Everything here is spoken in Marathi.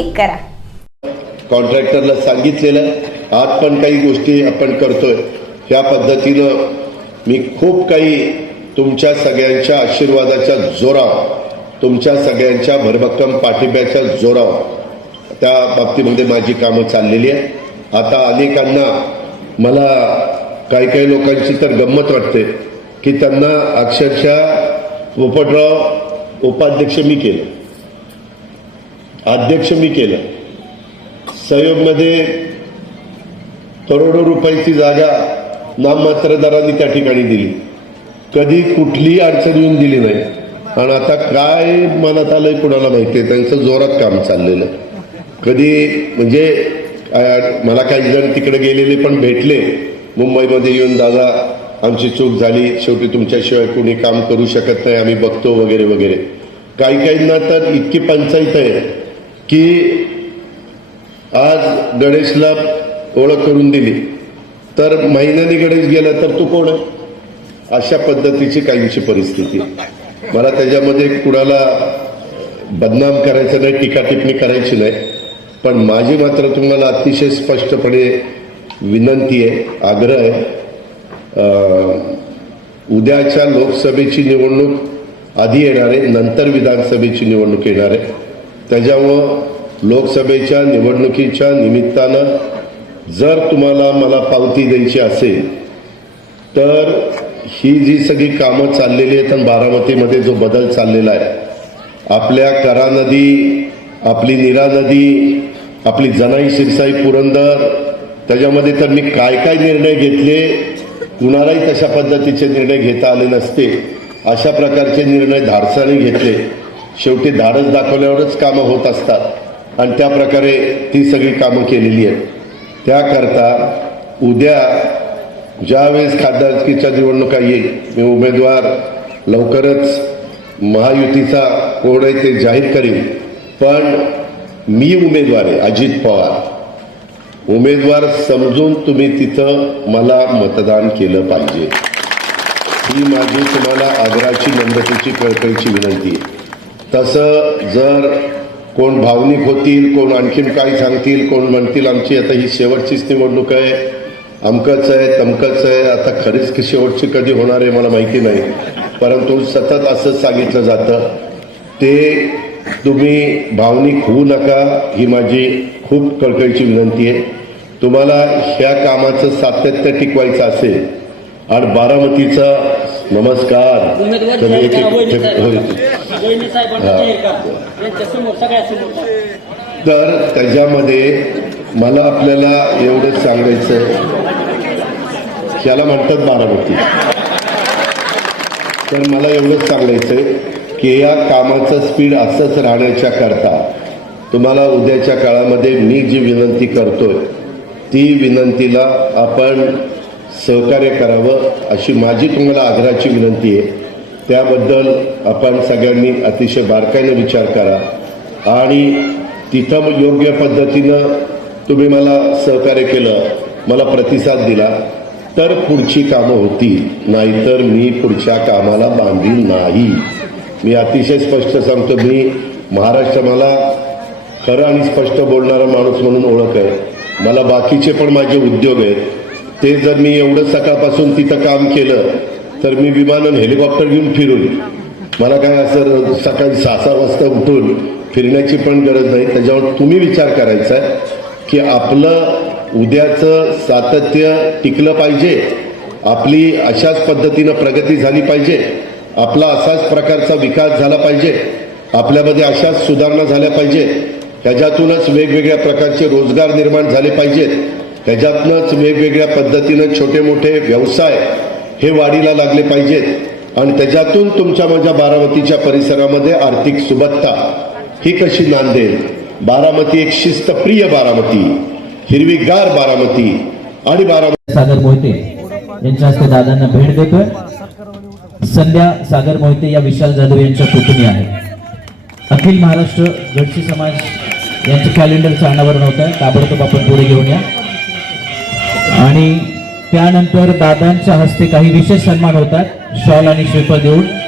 क्लिक करा कॉन्ट्रॅक्टरला सांगितलेलं आज पण काही गोष्टी आपण करतोय ह्या पद्धतीनं मी खूप काही तुमच्या सगळ्यांच्या आशीर्वादाच्या जोराव तुमच्या सगळ्यांच्या भरभक्कम पाठिंब्याच्या जोराव त्या बाबतीमध्ये माझी कामं चाललेली आहे आता अनेकांना मला काही काही लोकांची तर गंमत वाटते की त्यांना अक्षरशः पोपटराव उपाध्यक्ष मी केलं अध्यक्ष मी केलं सहयोगमध्ये करोडो रुपयाची जागा नाममात्र दरांनी त्या ठिकाणी दिली कधी कुठलीही अडचण येऊन दिली नाही आणि आता काय मनात आलंय कुणाला माहिती आहे त्यांचं जोरात काम चाललेलं कधी म्हणजे मला काही जण तिकडे गेलेले पण भेटले मुंबईमध्ये येऊन दादा आमची चूक झाली शेवटी तुमच्याशिवाय कोणी काम करू शकत नाही आम्ही बघतो वगैरे वगैरे काही काहींना तर इतकी पंचायत आहे की आज गणेशला ओळख करून दिली तर महिन्यानी गणेश गेला तर तू कोण अशा पद्धतीची काहींची परिस्थिती मला त्याच्यामध्ये कुणाला बदनाम करायचं नाही टीका टिप्पणी करायची नाही पण माझी मात्र तुम्हाला अतिशय स्पष्टपणे विनंती आहे आग्रह आहे उद्याच्या लोकसभेची निवडणूक आधी येणार आहे नंतर विधानसभेची निवडणूक येणार आहे त्याच्यामुळं लोकसभेच्या निवडणुकीच्या निमित्तानं जर तुम्हाला मला पावती द्यायची असेल तर ही जी सगळी कामं चाललेली आहेत आणि बारामतीमध्ये जो बदल चाललेला आहे आपल्या करा नदी आपली निरा नदी आपली जनाई शिरसाई पुरंदर त्याच्यामध्ये तर मी काय काय निर्णय घेतले कुणालाही तशा पद्धतीचे निर्णय घेता आले नसते अशा प्रकारचे निर्णय धारसाने घेतले शेवटी धाडस दाखवल्यावरच कामं होत असतात आणि त्या प्रकारे ती सगळी कामं केलेली आहेत त्याकरता उद्या ज्यावेळेस खासदारकीच्या निवडणुका येईल मी उमेदवार लवकरच महायुतीचा कोण आहे ते जाहीर करीन पण मी उमेदवार आहे अजित पवार उमेदवार समजून तुम्ही तिथं मला मतदान केलं पाहिजे ही माझी तुम्हाला आग्राची नम्रतेची कळकळीची विनंती आहे तसं जर कोण भावनिक होतील कोण आणखीन काही सांगतील कोण म्हणतील आमची आता ही शेवटचीच निवडणूक आहे अमकंच आहे तमकंच आहे आता खरीच की शेवटची कधी होणार आहे मला माहिती नाही परंतु सतत असंच सांगितलं जातं ते तुम्ही भावनिक होऊ नका ही माझी खूप कळकळीची विनंती आहे तुम्हाला ह्या कामाचं सातत्य टिकवायचं असेल आणि बारामतीचा नमस्कार तर त्याच्यामध्ये मला आपल्याला एवढंच सांगायचं आहे त्याला म्हणतात बारामती तर मला एवढंच सांगायचं की या कामाचं स्पीड असंच राहण्याच्या करता तुम्हाला उद्याच्या काळामध्ये मी जी विनंती करतोय ती विनंतीला आपण सहकार्य करावं अशी माझी तुम्हाला आग्रहाची विनंती आहे त्याबद्दल आपण सगळ्यांनी अतिशय बारकाईनं विचार करा आणि तिथं योग्य पद्धतीनं तुम्ही मला सहकार्य केलं मला प्रतिसाद दिला तर पुढची कामं होती नाहीतर मी पुढच्या कामाला बांधील नाही मी अतिशय स्पष्ट सांगतो मी महाराष्ट्र मला खरं आणि स्पष्ट बोलणारा माणूस म्हणून ओळख आहे मला बाकीचे पण माझे उद्योग आहेत ते जर मी एवढं सकाळपासून तिथं काम केलं तर मी विमानन हेलिकॉप्टर घेऊन फिरून मला काय असं सकाळी सहा सहा वाजता उठून फिरण्याची पण गरज नाही त्याच्यावर तुम्ही विचार करायचा की आपलं उद्याचं सातत्य टिकलं पाहिजे आपली अशाच पद्धतीनं प्रगती झाली पाहिजे आपला असाच प्रकारचा विकास झाला पाहिजे आपल्यामध्ये अशाच सुधारणा झाल्या पाहिजे त्याच्यातूनच वेगवेगळ्या प्रकारचे रोजगार निर्माण झाले पाहिजेत त्याच्यातनंच वेगवेगळ्या पद्धतीनं छोटे मोठे व्यवसाय हे वाढीला लागले पाहिजेत आणि त्याच्यातून तुमच्या माझ्या बारामतीच्या परिसरामध्ये आर्थिक सुबत्ता ही कशी नांदेल बारामती एक शिस्तप्रिय बारामती हिरवीगार बारामती आणि बारामती सागर मोहिते यांच्या हस्ते दादांना भेट देतोय संध्या सागर मोहिते या विशाल जाधव यांच्या पुतणी आहे अखिल महाराष्ट्र गडशी समाज यांचं कॅलेंडरचं अनावरण होत आहे ताबडतोब आपण पुढे घेऊन या आणि त्यानंतर दादांच्या हस्ते काही विशेष सन्मान होतात शॉल आणि श्रीफळ देऊन